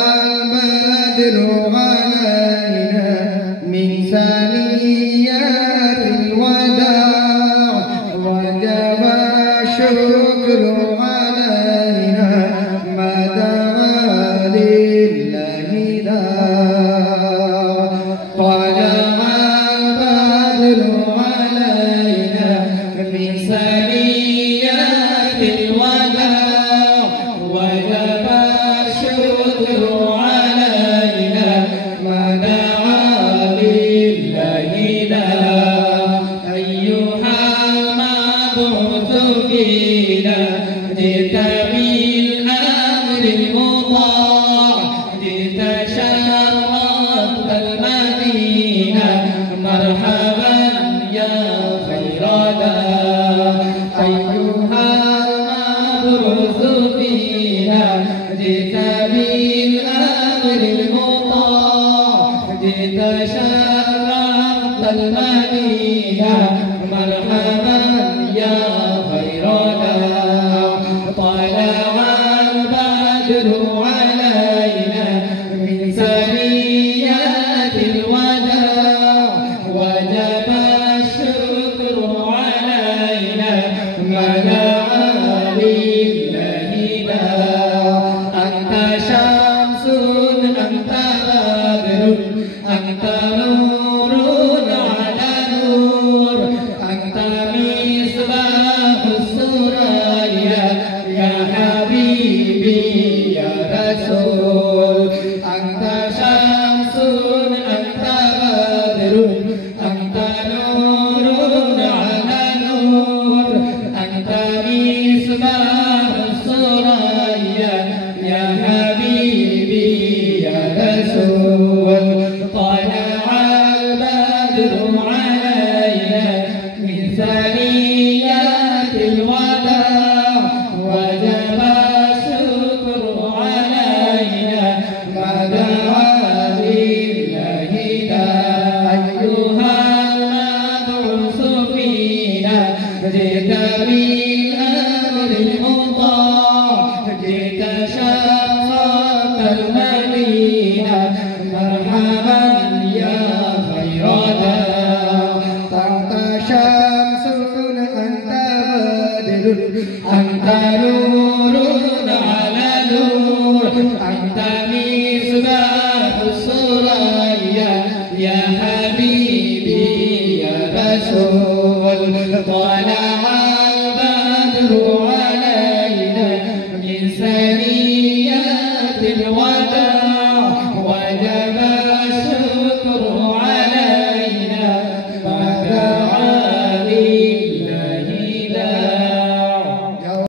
البدر علينا من ثنيات الوداع وجب الشكر علينا ما دعا لله داع طلع البدر علينا من ثنيات الوداع وجب الشكر علينا ما دعا لله داع أيها المبعوث فينا جئت بالأمر المطاع جئت شرفت المدينة مرحبا يا خير داع أيها المبعوث فينا جئت بالأمر المطاع جئت شرفت المدينة مرحبا يا خير داع طلع البدر علينا من ثنيات الوداع وجب الشكر علينا ما دعا لله داع أنت شمس أنت بدر أنت نور على نور أنت مصباح السرايا يا حبيبي يا رسول أنت شمس أنت بدر أنت نور على نور أنت مصباح السرايا يا حبيبي يا رسول طلع البدر علينا من ثنيات الوداع وجب الشكر علينا ما دعا لله داع أيها المبعوث فينا جئت بالأمر المطاع جئت شرفت المدينة مرحبا يا خير داع أنت شمس أنت بدر أنت نور على نور أنت مصباح